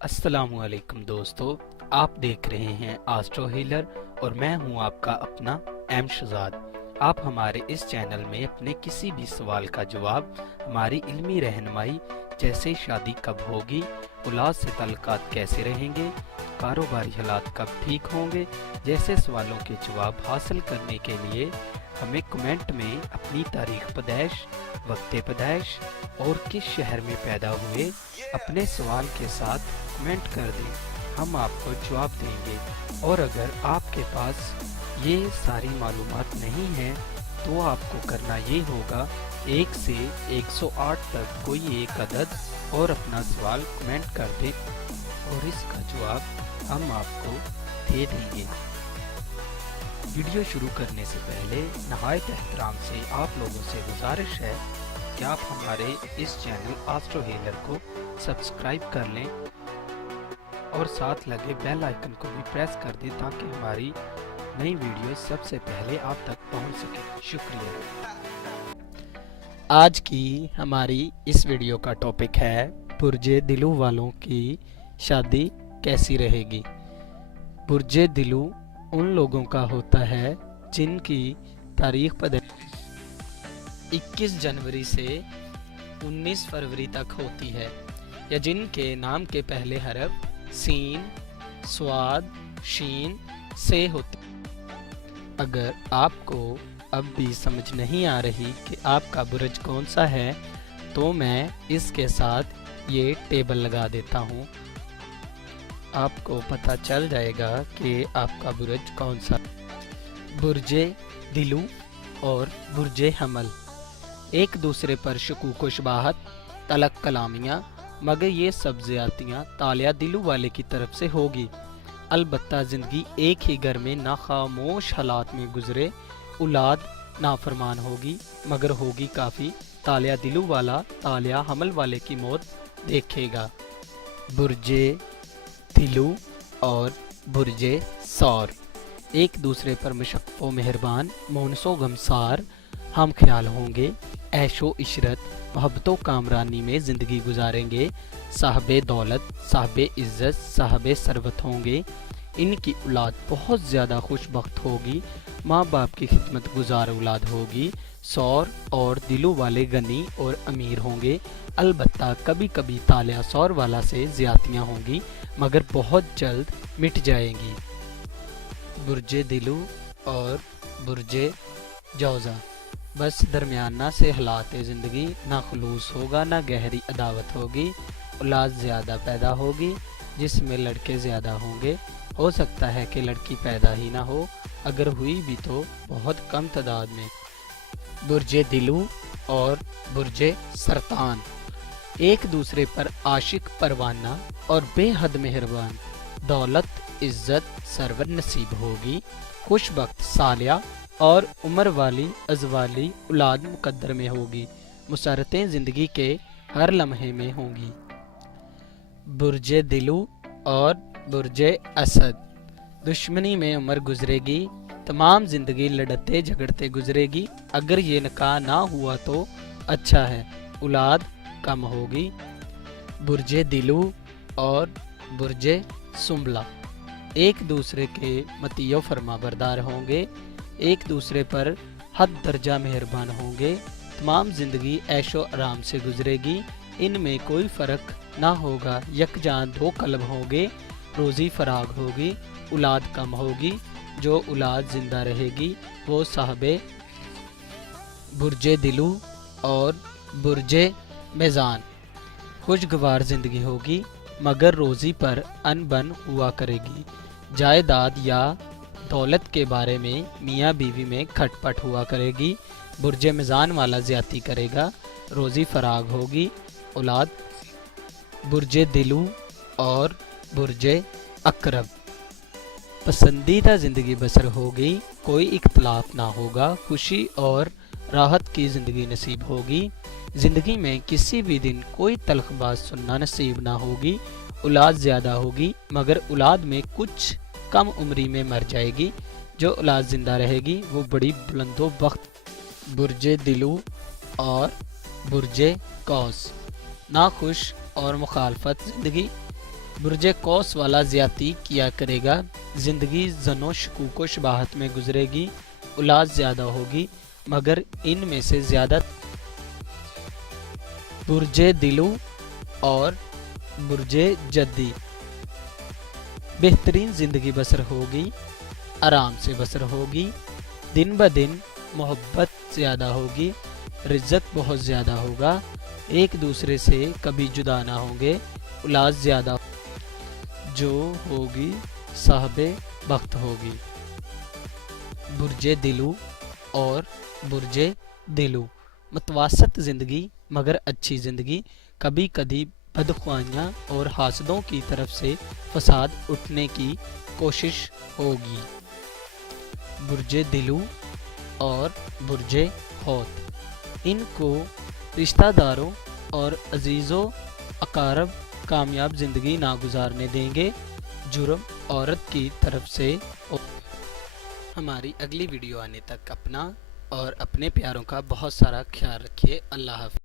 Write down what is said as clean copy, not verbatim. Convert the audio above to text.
السلام علیکم دوستو، آپ دیکھ رہے ہیں آسٹرو ہیلر اور میں ہوں آپ کا اپنا ایم شہزاد۔ آپ ہمارے اس چینل میں اپنے کسی بھی سوال کا جواب، ہماری علمی رہنمائی جیسے شادی کب ہوگی، اولاد سے تعلقات کیسے رہیں گے، کاروباری حالات کب ٹھیک ہوں گے جیسے سوالوں کے جواب حاصل کرنے کے لیے ہمیں کمنٹ میں اپنی تاریخ پیدائش، وقت پیدائش اور کس شہر میں پیدا ہوئے اپنے سوال کے ساتھ کمنٹ کر دیں، ہم آپ کو جواب دیں گے۔ اور اگر آپ کے پاس یہ ساری معلومات نہیں ہیں تو آپ کو کرنا یہ ہوگا 1 سے 108 تک کوئی ایک عدد اور اپنا سوال کمنٹ کر دیں اور اس کا جواب ہم آپ کو دے دیں گے۔ ویڈیو شروع کرنے سے پہلے نہایت احترام سے آپ لوگوں سے گزارش ہے کہ آپ ہمارے اس چینل آسٹرو ہیلر کو سبسکرائب کر لیں اور ساتھ لگے بیل آئیکن کو بھی پریس کر دیں تاکہ ہماری نئی ویڈیو سب سے پہلے آپ تک پہنچ سکے۔ شکریہ۔ آج کی ہماری اس ویڈیو کا ٹاپک ہے برج دلو والوں کی شادی کیسی رہے گی۔ برج دلو ان لوگوں کا ہوتا ہے جن کی تاریخ پیدائش 21 جنوری سے 19 فروری تک ہوتی ہے یا جن کے نام کے پہلے حرف سین، سواد، شین سے ہوتے۔ اگر آپ کو اب بھی سمجھ نہیں آ رہی کہ آپ کا برج کون سا ہے تو میں اس کے ساتھ یہ ٹیبل لگا دیتا ہوں، آپ کو پتہ چل جائے گا کہ آپ کا برج کون سا۔ برج دلو اور برج حمل ایک دوسرے پر شکوک و شباہت، تلق کلامیاں، مگر یہ سب زیادتیاں تالیہ دلو والے کی طرف سے ہوگی۔ البتہ زندگی ایک ہی گھر میں ناخاموش حالات میں گزرے، اولاد نافرمان ہوگی مگر ہوگی کافی۔ تالیہ دلو والا تالیہ حمل والے کی موت دیکھے گا۔ برج دلو اور برج ثور ایک دوسرے پر مشفق و مہربان، مونس و غمسار ہم خیال ہوں گے، عیش و عشرت، محبت و کامرانی میں زندگی گزاریں گے، صاحب دولت، صاحب عزت، صاحب ثروت ہوں گے۔ ان کی اولاد بہت زیادہ خوش بخت ہوگی، ماں باپ کی خدمت گزار اولاد ہوگی۔ ثور اور دلو والے غنی اور امیر ہوں گے، البتہ کبھی کبھی تالیہ ثور والا سے زیادتیاں ہوں گی مگر بہت جلد مٹ جائیں گی۔ برج دلو اور برج جوزا بس درمیانہ سے حالات زندگی، نہ خلوص ہوگا نہ گہری عداوت ہوگی، اولاد زیادہ پیدا ہوگی جس میں لڑکے زیادہ ہوں گے، ہو سکتا ہے کہ لڑکی پیدا ہی نہ ہو، اگر ہوئی بھی تو بہت کم تعداد میں۔ برج دلو اور برج سرطان ایک دوسرے پر عاشق پروانہ اور بے حد مہربان، دولت، عزت، ثروت نصیب ہوگی، خوش بخت سالیہ اور عمر والی ازوالی اولاد مقدر میں ہوگی، مسرتیں زندگی کے ہر لمحے میں ہوں گی۔ برج دلو اور برج اسد دشمنی میں عمر گزرے گی، تمام زندگی لڑتے جھگڑتے گزرے گی، اگر یہ نکاح نہ ہوا تو اچھا ہے، اولاد کم ہوگی۔ برج دلو اور برج سنبلا ایک دوسرے کے مطیع و فرما بردار ہوں گے، ایک دوسرے پر حد درجہ مہربان ہوں گے، تمام زندگی عیش و آرام سے گزرے گی، ان میں کوئی فرق نہ ہوگا، یکجاں دو قلب ہوں گے، روزی فراغ ہوگی، اولاد کم ہوگی، جو اولاد زندہ رہے گی وہ صاحب برج دلو اور برج میزان خوشگوار زندگی ہوگی مگر روزی پر ان بن ہوا کرے گی، جائیداد یا دولت کے بارے میں میاں بیوی میں کھٹ پٹ ہوا کرے گی، برج میزان والا زیادتی کرے گا، روزی فراغ ہوگی، اولاد۔ برج دلو اور برج عقرب پسندیدہ زندگی بسر ہوگی، کوئی اختلاف نہ ہوگا، خوشی اور راحت کی زندگی نصیب ہوگی، زندگی میں کسی بھی دن کوئی تلخ بات سننا نصیب نہ ہوگی، اولاد زیادہ ہوگی مگر اولاد میں کچھ کم عمری میں مر جائے گی، جو اولاد زندہ رہے گی وہ بڑی بلند و بخت۔ برج دلو اور برج قوس ناخوش اور مخالفت زندگی، برج قوس والا زیادتی کیا کرے گا، زندگی زنو شکوک و شباہت میں گزرے گی، اولاد زیادہ ہوگی مگر ان میں سے زیادہ برج دلو اور برج جدی، بہترین زندگی بسر ہوگی، آرام سے بسر ہوگی، دن بدن محبت زیادہ ہوگی، رزق بہت زیادہ ہوگا، ایک دوسرے سے کبھی جدا نہ ہوں گے، اولاد زیادہ جو ہوگی صاحب بخت ہوگی۔ برج دلو اور برج دلو، متوسط زندگی مگر اچھی زندگی، کبھی کبھی بدخوائیاں اور حاسدوں کی طرف سے فساد اٹھنے کی کوشش ہوگی۔ برج دلو اور برج حوت، ان کو رشتہ داروں اور عزیز و اقارب کامیاب زندگی نہ گزارنے دیں گے، جرم عورت کی طرف سے۔ ہماری اگلی ویڈیو آنے تک اپنا اور اپنے پیاروں کا بہت سارا خیال رکھیے۔ اللہ حافظ۔